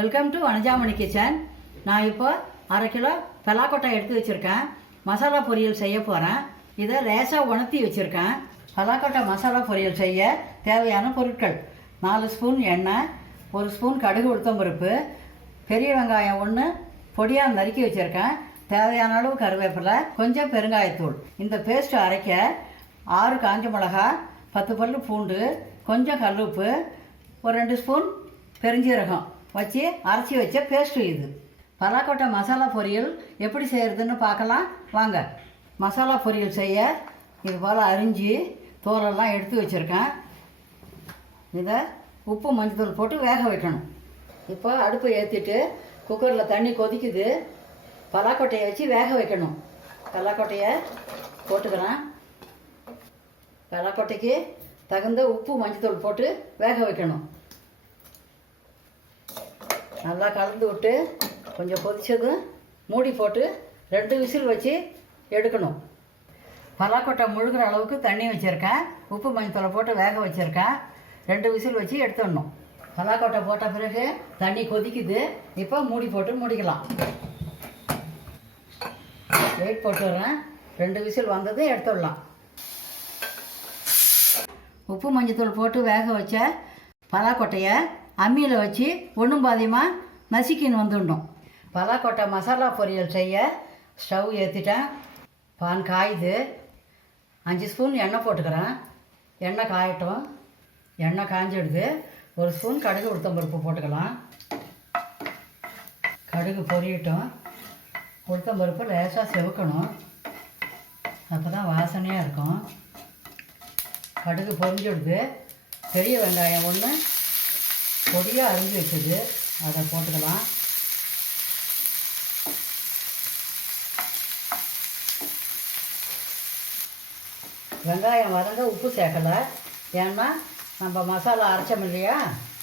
Welcome to Vanajamani kitchen நான் இப்போ அரை கிலோ பலாக்கொட்டை எடுத்து வச்சுருக்கேன். மசாலா பொரியல் செய்ய போகிறேன் இதை லேசாக உணர்த்தி வச்சுருக்கேன். பலாக்கொட்டை மசாலா பொரியல் செய்ய தேவையான பொருட்கள் நாலு ஸ்பூன் எண்ணெய் ஒரு ஸ்பூன் கடுகு உளுத்தம் பருப்பு பெரிய வெங்காயம் ஒன்று பொடியாக நறுக்கி வச்சுருக்கேன். தேவையான அளவு கருவேப்பிலை கொஞ்சம் பெருங்காயத்தூள். இந்த பேஸ்ட் அரைக்க ஆறு காஞ்ச மிளகா பத்து பல்லு பூண்டு கொஞ்சம் கல்லுப்பு ஒரு ரெண்டு ஸ்பூன் பெருஞ்சீரகம். வச்சு அரைச்சி வச்ச பேஸ்ட்டு இது. பலாக்கொட்டை மசாலா பொரியல் எப்படி செய்கிறதுன்னு பார்க்கலாம். வாங்க. மசாலா பொரியல் செய்ய இது போல் அரிஞ்சு தோலெல்லாம் எடுத்து வச்சுருக்கேன். இதை உப்பு மஞ்சள் போட்டு வேக வைக்கணும். இப்போ அடுப்பை ஏற்றிட்டு குக்கரில் தண்ணி கொதிக்குது. பலாக்கொட்டையை வச்சு வேக வைக்கணும். பலாக்கொட்டையை போட்டுக்கிறேன். பலாக்கொட்டைக்கு தகுந்த உப்பு மஞ்சத்தூள் போட்டு வேக வைக்கணும். நல்லா கலந்து விட்டு கொஞ்சம் கொதிச்சதும் மூடி போட்டு ரெண்டு விசில் வச்சு எடுக்கணும். பலாக்கொட்டை முழுகிற அளவுக்கு தண்ணி வச்சுருக்கேன். உப்பு மஞ்சத்தூளை போட்டு வேக வச்சுருக்கேன். ரெண்டு விசில் வச்சு எடுத்துடணும். பலாக்கொட்டை போட்ட பிறகு தண்ணி கொதிக்குது. இப்போ மூடி போட்டு முடிக்கலாம். வெயிட் போட்டுடுறேன் ரெண்டு விசில் வந்ததும் எடுத்துடலாம். உப்பு மஞ்சத்தூள் போட்டு வேக வச்ச பலாக்கொட்டையை அம்மியில் வச்சு ஒன்றும் பாதியமாக நசுக்கின்னு வந்துடணும். பலாக்கொட்டை மசாலா பொரியல் செய்ய ஸ்டவ் ஏற்றிட்டேன் பான் காயுது. அஞ்சு ஸ்பூன் எண்ணெய் போட்டுக்கிறேன். எண்ணெய் காயட்டும். எண்ணெய் காஞ்சிடுது. ஒரு ஸ்பூன் கடுகு உளுத்தம்பருப்பு போட்டுக்கலாம். கடுகு பொரியட்டும். உளுத்தம்பருப்பு லேசாக செவக்கணும். அப்போ தான் வாசனையாக இருக்கும். கடுகு பொரிஞ்சுடுது. பெரிய வெங்காயம் ஒன்று பொடியாக அரிஞ்சு வச்சது. அதை போட்டுக்கலாம். வெங்காயம் வதங்க உப்பு சேர்க்கலை. ஏன்னா நம்ம மசாலா அரைச்சோம் இல்லையா?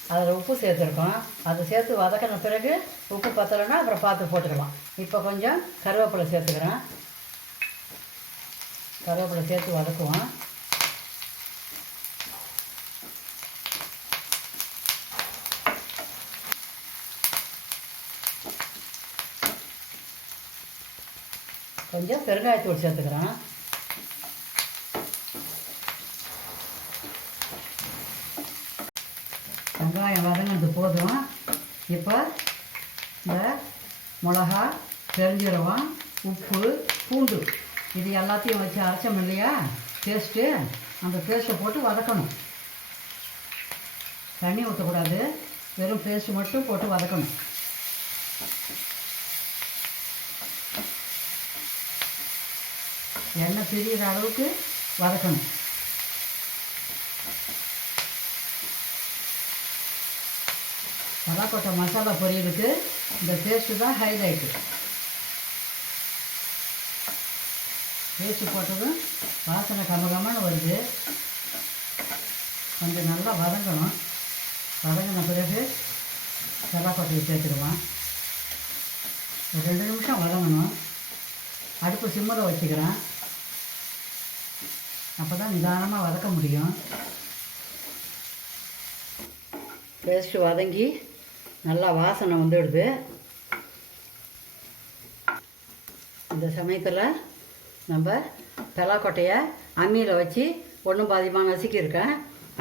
அதில் உப்பு சேர்த்துருக்கோம். அதை சேர்த்து வதக்கின பிறகு உப்பு பத்தலைன்னா அப்புறம் பார்த்து போட்டுக்கலாம். இப்போ கொஞ்சம் கருவேப்பிலை சேர்த்துக்கிறேன். கருவேப்பிலை சேர்த்து வதக்குவோம். கொஞ்சம் பெருங்காயத்தூள் சேர்த்துக்கிறேன். வெங்காயம் வதங்கினது போதும். இப்போ இந்த மிளகா பெருஞ்சீரகம் உப்பு பூண்டு இது எல்லாத்தையும் வச்சு அரைச்சோம் இல்லையா? பேஸ்ட்டு அந்த பேஸ்ட்டை போட்டு வதக்கணும். தண்ணி ஊற்றக்கூடாது வெறும் பேஸ்ட்டு மட்டும் போட்டு வதக்கணும். எண்ணெய் பிரிகிற அளவுக்கு வதக்கணும். பலாக்கொட்டை மசாலா பொரியலுக்கு இந்த பேஸ்ட்டு தான் ஹைலைட்டு பேஸ்ட்டு போட்டதும் வாசனை கமகமான வருது. கொஞ்சம் நல்லா வதங்கணும். வதங்கின பிறகு பலாக்கொட்டையை சேர்த்துடுவான் ஒரு ரெண்டு நிமிஷம் வதங்கணும். அடுப்பு சிம்மில் வச்சுக்கிறேன். அப்போ தான் நிதானமாக வதக்க முடியும். பேஸ்ட்டு வதங்கி நல்லா வாசனை வந்துடுது. இந்த சமயத்தில் நம்ம பலாக்கொட்டையை அம்மியில் வச்சு ஒன்றும் பாதியமாக நசுக்கியிருக்கேன்.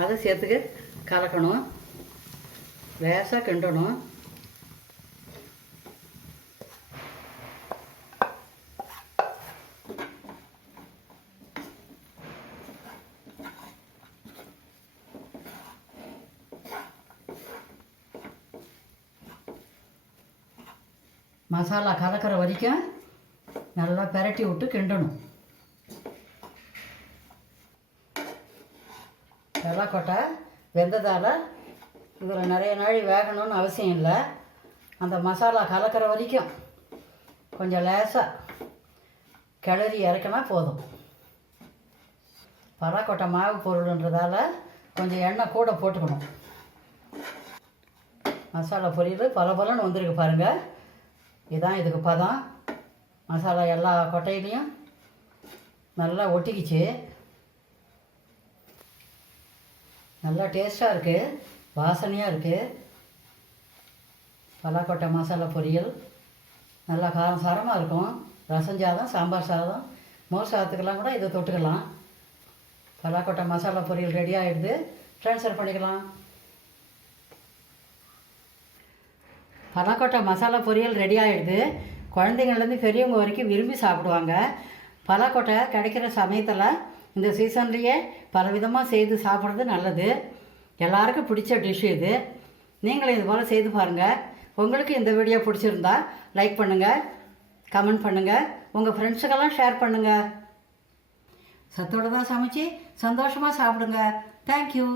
அதை சேர்த்துக்கு கலக்கணும். லேசாக கிண்டணும். மசாலா கலக்கிற வரைக்கும் நல்லா பெரட்டி விட்டு கிண்டணும். வெள்ளைக்கொட்டை வெந்ததால் இதில் நிறைய நாழி வேகணும்னு அவசியம் இல்லை. அந்த மசாலா கலக்கிற வரைக்கும் கொஞ்சம் லேசாக கிளறி இறக்கினா போதும். பலாக்கொட்டை மாவு பொருள்ன்றதால் கொஞ்சம் எண்ணெய் கூட போட்டுக்கணும். மசாலா பொரியல் பல பலன்னு வந்திருக்கு பாருங்கள் இதான் இதுக்கு பதம். மசாலா எல்லா கொட்டையிலையும் நல்லா ஒட்டிக்கிச்சு. நல்லா டேஸ்ட்டாக இருக்குது வாசனையாக இருக்குது பலாக்கொட்டை மசாலா பொரியல். நல்லா காரம் சாரமாக இருக்கும். ரசம் சாதம் சாம்பார் சாதம் மோர் சாதத்துக்கெல்லாம் கூட இதை தொட்டுக்கலாம். பலாக்கொட்டை மசாலா பொரியல் ரெடி ஆகிடுது ட்ரான்ஸ்ஃபர் பண்ணிக்கலாம். பலாக்கொட்டை மசாலா பொரியல் ரெடி ஆகிடுது குழந்தைங்கள்லேருந்து பெரியவங்க வரைக்கும் விரும்பி சாப்பிடுவாங்க. பலாக்கொட்டை கிடைக்கிற சமயத்தில் இந்த சீசன்லேயே பலவிதமாக செய்து சாப்பிட்றது நல்லது. எல்லாருக்கும் பிடிச்ச டிஷ் இது. நீங்களும் இது போல் செய்து பாருங்கள் உங்களுக்கு இந்த வீடியோ பிடிச்சிருந்தா லைக் பண்ணுங்கள் கமெண்ட் பண்ணுங்கள் உங்கள் ஃப்ரெண்ட்ஸுக்கெல்லாம் ஷேர் பண்ணுங்கள் சத்தோட தான் சமைச்சு சந்தோஷமாக சாப்பிடுங்க. தேங்க்யூ